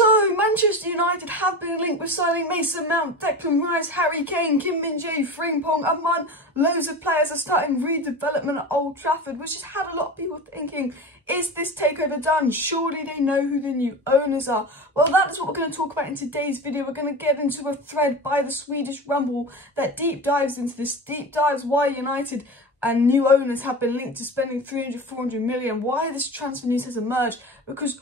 So, Manchester United have been linked with signing Mason Mount, Declan Rice, Harry Kane, Kim Min-jae, Frimpong, Amman. Loads of players are starting redevelopment at Old Trafford, which has had a lot of people thinking, is this takeover done? Surely they know who the new owners are. Well, that is what we're going to talk about in today's video. We're going to get into a thread by the Swedish Rumble that deep dives into this, deep dives why United and new owners have been linked to spending 300-400 million, why this transfer news has emerged, because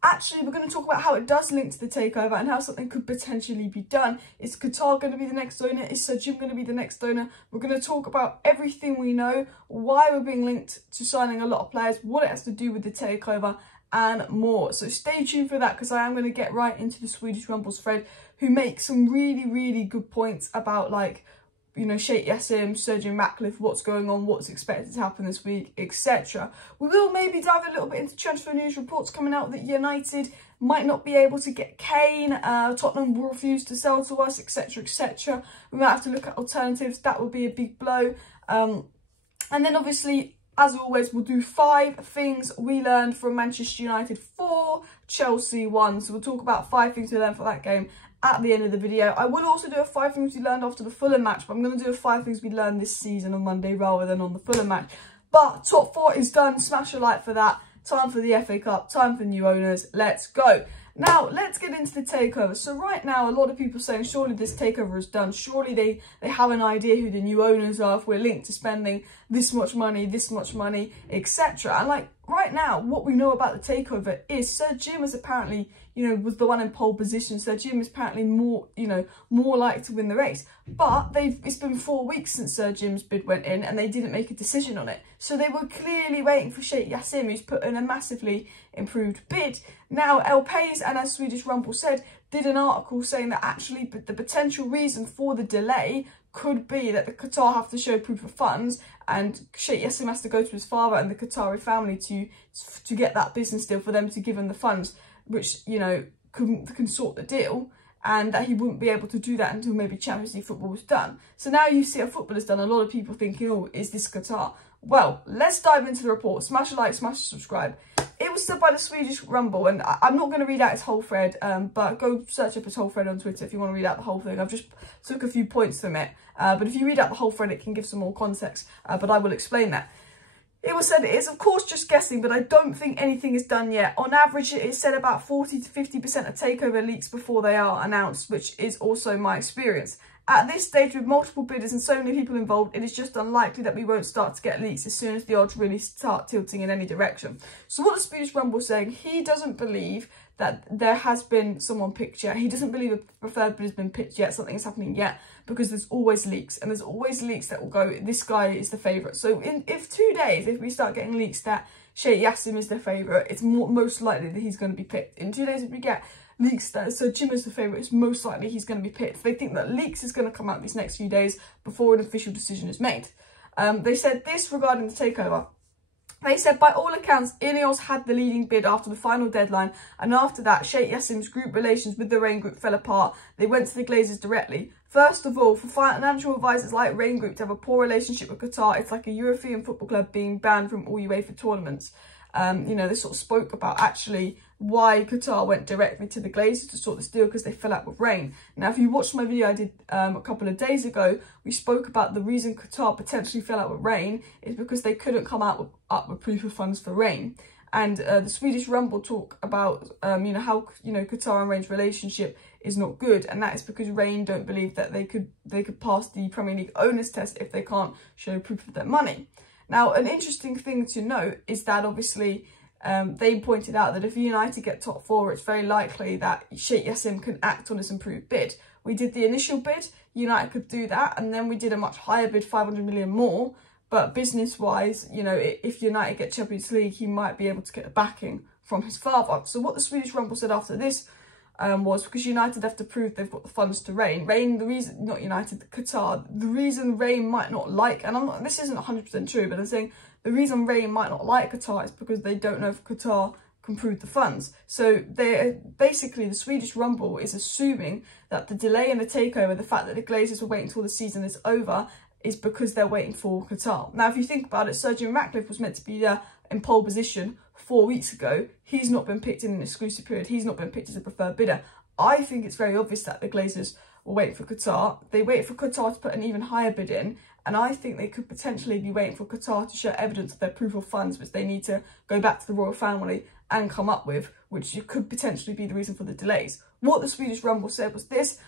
actually, we're going to talk about how it does link to the takeover and how something could potentially be done. Is Qatar going to be the next owner? Is Sir Jim going to be the next owner? We're going to talk about everything we know, why we're being linked to signing a lot of players, what it has to do with the takeover, and more. So stay tuned for that, because I am going to get right into the Swedish Rumble's thread, who makes some really good points about, like, you know, Sheikh Yassim, Sir Jim Ratcliffe, what's going on, what's expected to happen this week, etc. We will maybe dive a little bit into transfer news reports coming out that United might not be able to get Kane, Tottenham will refuse to sell to us, etc, etc. We might have to look at alternatives. That would be a big blow. And then obviously, as always, we'll do 5 things we learned from Manchester United 4, Chelsea 1. So we'll talk about 5 things we learned for that game at the end of the video. I will also do a 5 things we learned after the Fulham match, but I'm going to do a 5 things we learned this season on Monday rather than on the Fulham match. But top 4 is done. Smash a like for that. Time for the FA Cup. Time for new owners. Let's go. Now, let's get into the takeover. So right now, a lot of people are saying, surely this takeover is done. Surely they have an idea who the new owners are, if we're linked to spending this much money, etc. And like, right now, what we know about the takeover is Sir Jim is apparently, you know, was the one in pole position. Sir Jim is apparently more, you know, more likely to win the race. But it's been 4 weeks since Sir Jim's bid went in and they didn't make a decision on it. So they were clearly waiting for Sheikh Yassim, who's put in a massively improved bid. Now, El País, and as Swedish Rumble said, did an article saying that actually the potential reason for the delay could be that the Qatar have to show proof of funds and Sheikh Yassim has to go to his father and the Qatari family to get that business deal for them to give him the funds, which, you know, can sort the deal, and that he wouldn't be able to do that until maybe Champions League football was done. So now you see how football is done. A lot of people thinking, oh, is this Qatar? Well, let's dive into the report. Smash a like, smash a subscribe. It was said by the Swedish Rumble, and I'm not going to read out his whole thread, but go search up his whole thread on Twitter if you want to read out the whole thing. I've just took a few points from it, but if you read out the whole thread, it can give some more context, but I will explain that. It was said it is, of course, just guessing, but I don't think anything is done yet. On average, it is said about 40 to 50% of takeover leaks before they are announced, which is also my experience. At this stage, with multiple bidders and so many people involved, it is just unlikely that we won't start to get leaks as soon as the odds really start tilting in any direction. So what the Swedish Rumble is saying, he doesn't believe that there has been someone picked yet. He doesn't believe a preferred bid has been picked yet, something is happening yet, because there's always leaks. And there's always leaks that will go, this guy is the favourite. So if 2 days, if we start getting leaks that Sheikh Yassim is the favourite, it's most likely that he's going to be picked. In 2 days, if we get leaks that Sir Jim is the favourite, it's most likely he's going to be picked. They think that leaks is going to come out these next few days before an official decision is made. They said this regarding the takeover. They said, by all accounts, Ineos had the leading bid after the final deadline, and after that, Sheikh Yassim's group relations with the Rain Group fell apart. They went to the Glazers directly. First of all, for financial advisors like Rain Group to have a poor relationship with Qatar, it's like a European football club being banned from all UEFA tournaments. You know, they sort of spoke about actually why Qatar went directly to the Glazers to sort this deal, because they fell out with Rain. Now, if you watched my video I did a couple of days ago, we spoke about the reason Qatar potentially fell out with Rain is because they couldn't come up with proof of funds for Rain. And the Swedish Rumble talk about, you know, how, you know, Qatar and Rain's relationship is not good. And that is because Rain don't believe that they could pass the Premier League owners test if they can't show proof of their money. Now, an interesting thing to note is that obviously they pointed out that if United get top 4, it's very likely that Sheikh Yassim can act on his improved bid. We did the initial bid, United could do that, and then we did a much higher bid, 500 million more. But business-wise, you know, if United get Champions League, he might be able to get the backing from his father. So what the Swedish Rumble said after this was, because United have to prove they've got the funds to Rain. Rain, the reason, not United, Qatar, the reason Rain might not like, and this isn't 100% true, but I'm saying the reason Rain might not like Qatar is because they don't know if Qatar can prove the funds. So they're basically, the Swedish Rumble is assuming that the delay in the takeover, the fact that the Glazers were waiting until the season is over, is because they're waiting for Qatar. Now, if you think about it, Sir Jim Ratcliffe was meant to be there in pole position 4 weeks ago, he's not been picked in an exclusive period. He's not been picked as a preferred bidder. I think it's very obvious that the Glazers were waiting for Qatar. They waited for Qatar to put an even higher bid in, and I think they could potentially be waiting for Qatar to show evidence of their proof of funds, which they need to go back to the royal family and come up with, which could potentially be the reason for the delays. What the Swedish Rumble said was this: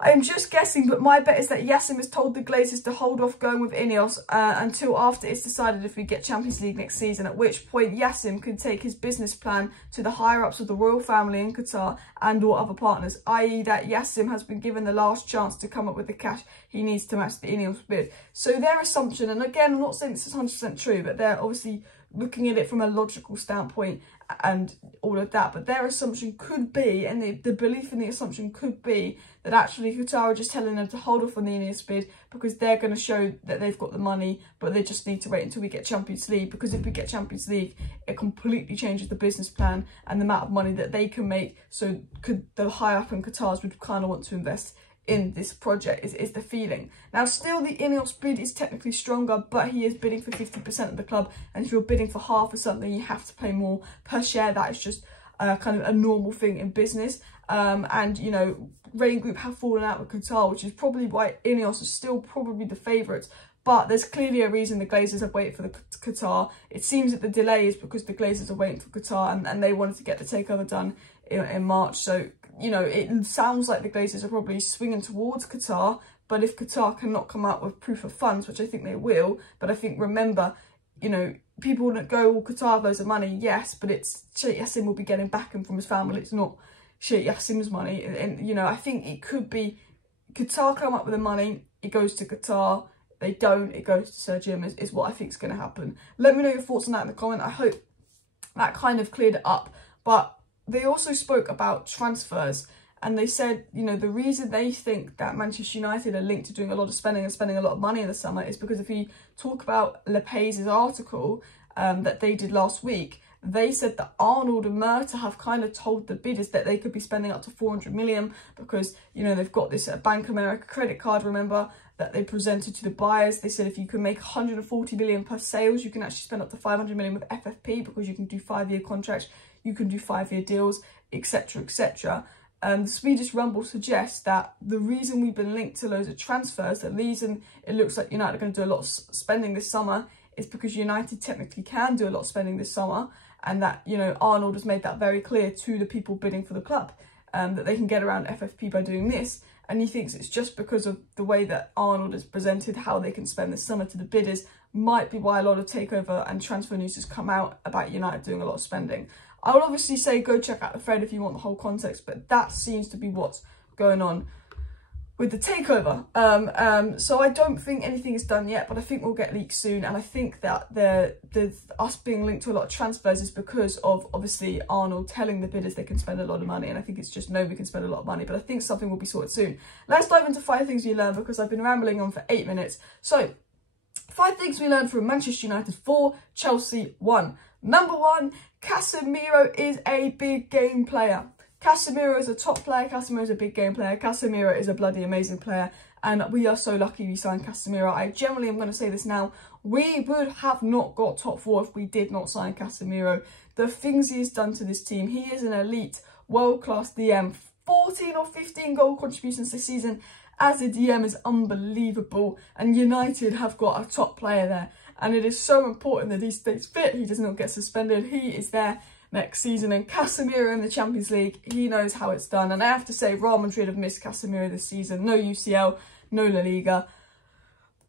I'm just guessing, but my bet is that Yassim has told the Glazers to hold off going with Ineos until after it's decided if we get Champions League next season, at which point Yassim could take his business plan to the higher-ups of the royal family in Qatar and or other partners, i.e. that Yassim has been given the last chance to come up with the cash he needs to match the Ineos bid. So their assumption, and again, I'm not saying this is 100% true, but they're obviously looking at it from a logical standpoint and all of that, but their assumption could be, and the belief in the assumption could be, that actually Qatar are just telling them to hold off on the Ineos bid because they're going to show that they've got the money, but they just need to wait until we get Champions League, because if we get Champions League, it completely changes the business plan and the amount of money that they can make. So could the high up in Qatars would kind of want to invest in this project is the feeling. Now, still the Ineos bid is technically stronger, but he is bidding for 50% of the club, and if you're bidding for half of something, you have to pay more per share. That is just kind of a normal thing in business. And, you know, Rain Group have fallen out with Qatar, which is probably why Ineos is still probably the favourites. But there's clearly a reason the Glazers have waited for the Qatar. It seems that the delay is because the Glazers are waiting for Qatar, and they wanted to get the takeover done in March. So, you know, it sounds like the Glazers are probably swinging towards Qatar, but if Qatar cannot come out with proof of funds, which I think they will, but I think, remember, you know, people wouldn't go, well, Qatar have loads of money, yes, but it's Sheikh Yassim will be getting backing from his family. It's not Sheikh Yassim's money. And, you know, I think it could be Qatar come up with the money, it goes to Qatar. They don't, it goes to Sir Jim, is what I think is going to happen. Let me know your thoughts on that in the comment. I hope that kind of cleared it up. But they also spoke about transfers, and they said, you know, the reason they think that Manchester United are linked to doing a lot of spending and spending a lot of money in the summer is because if we talk about Lepaise's article that they did last week, they said that Arnold and Murta have kind of told the bidders that they could be spending up to 400 million because, you know, they've got this Bank of America credit card, remember, that they presented to the buyers. They said if you can make 140 million per sales, you can actually spend up to 500 million with FFP because you can do 5-year contracts, you can do 5-year deals, etc, etc. The Swedish Rumble suggests that the reason we've been linked to loads of transfers, the reason it looks like United are going to do a lot of spending this summer, is because United technically can do a lot of spending this summer, and that, you know, Arnold has made that very clear to the people bidding for the club, that they can get around FFP by doing this. And he thinks it's just because of the way that Arnold has presented how they can spend this summer to the bidders might be why a lot of takeover and transfer news has come out about United doing a lot of spending. I will obviously say go check out the thread if you want the whole context, but that seems to be what's going on with the takeover. So I don't think anything is done yet, but I think we'll get leaked soon. And I think that us being linked to a lot of transfers is because of, obviously, Arnold telling the bidders they can spend a lot of money. And I think it's just, no, we can spend a lot of money. But I think something will be sorted soon. Let's dive into 5 things we learned, because I've been rambling on for 8 minutes. So, 5 things we learned from Manchester United 4, Chelsea 1. Number 1, Casemiro is a big game player. Casemiro is a top player, Casemiro is a big game player, Casemiro is a bloody amazing player, and we are so lucky we signed Casemiro. I generally am going to say this now, we would have not got top 4 if we did not sign Casemiro. The things he has done to this team, he is an elite, world-class DM, 14 or 15 goal contributions this season. As a DM is unbelievable, and United have got a top player there, and it is so important that he stays fit, he does not get suspended, he is there next season. And Casemiro in the Champions League, he knows how it's done. And I have to say, Real Madrid have missed Casemiro this season. No UCL, no La Liga.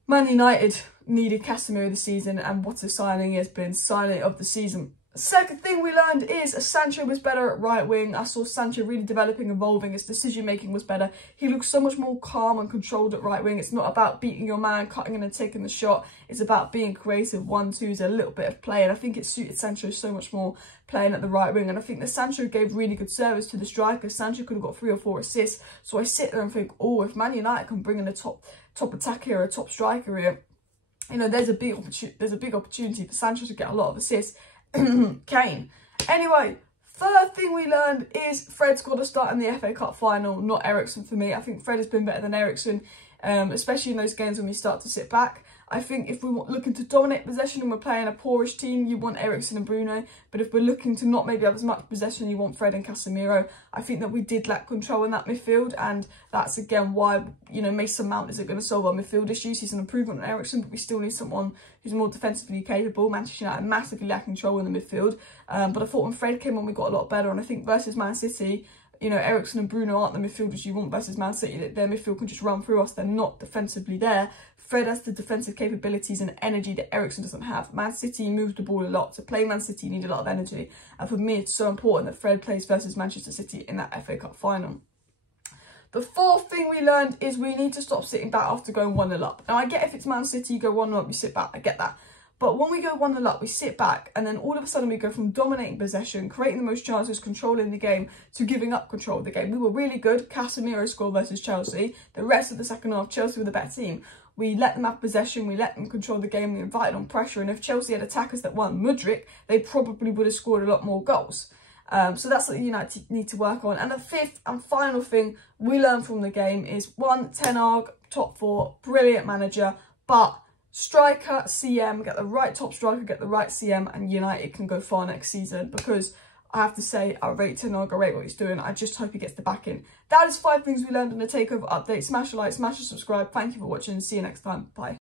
Man United needed Casemiro this season, and what a signing he has been. Signing of the season. Second thing we learned is Sancho was better at right wing. I saw Sancho really developing, evolving. His decision making was better. He looks so much more calm and controlled at right wing. It's not about beating your man, cutting in and taking the shot. It's about being creative, 1-2s, a little bit of play. And I think it suited Sancho so much more playing at the right wing. And I think that Sancho gave really good service to the striker. Sancho could have got 3 or 4 assists. So I sit there and think, oh, if Man United can bring in a top attacker here, a top striker here, you know, there's a big opportunity for Sancho to get a lot of assists. Kane. Anyway, third thing we learned is Fred's got to start in the FA Cup final, not Eriksen for me. I think Fred has been better than Eriksen, especially in those games when we start to sit back. I think if we're looking to dominate possession and we're playing a poorish team, you want Eriksen and Bruno. But if we're looking to not maybe have as much possession, you want Fred and Casemiro. I think that we did lack control in that midfield, and that's again why, you know, Mason Mount isn't going to solve our midfield issues. He's an improvement on Eriksen, but we still need someone who's more defensively capable. Manchester United massively lack control in the midfield. But I thought when Fred came on, we got a lot better. And I think versus Man City, you know, Eriksen and Bruno aren't the midfielders you want versus Man City. Their midfield can just run through us. They're not defensively there. Fred has the defensive capabilities and energy that Eriksen doesn't have. Man City moves the ball a lot. To play Man City, you need a lot of energy. And for me, it's so important that Fred plays versus Manchester City in that FA Cup final. The fourth thing we learned is we need to stop sitting back after going 1-0 up. Now, I get if it's Man City, you go 1-0 up, you sit back. I get that. But when we go 1-0 up, we sit back, and then all of a sudden we go from dominating possession, creating the most chances, controlling the game, to giving up control of the game. We were really good. Casemiro scored versus Chelsea. The rest of the second half, Chelsea were the better team. We let them have possession, we let them control the game, we invited on pressure, and if Chelsea had attackers that weren't Mudryk, they probably would have scored a lot more goals. So that's what United need to work on. And the fifth and final thing we learned from the game is, one, Ten Hag, top four, brilliant manager, but striker, CM, get the right top striker, get the right CM, and United can go far next season, because I have to say, I rate Ten Hag, I rate what he's doing. I just hope he gets the backing. That is 5 things we learned in the Takeover update. Smash a like, smash a subscribe. Thank you for watching. See you next time. Bye.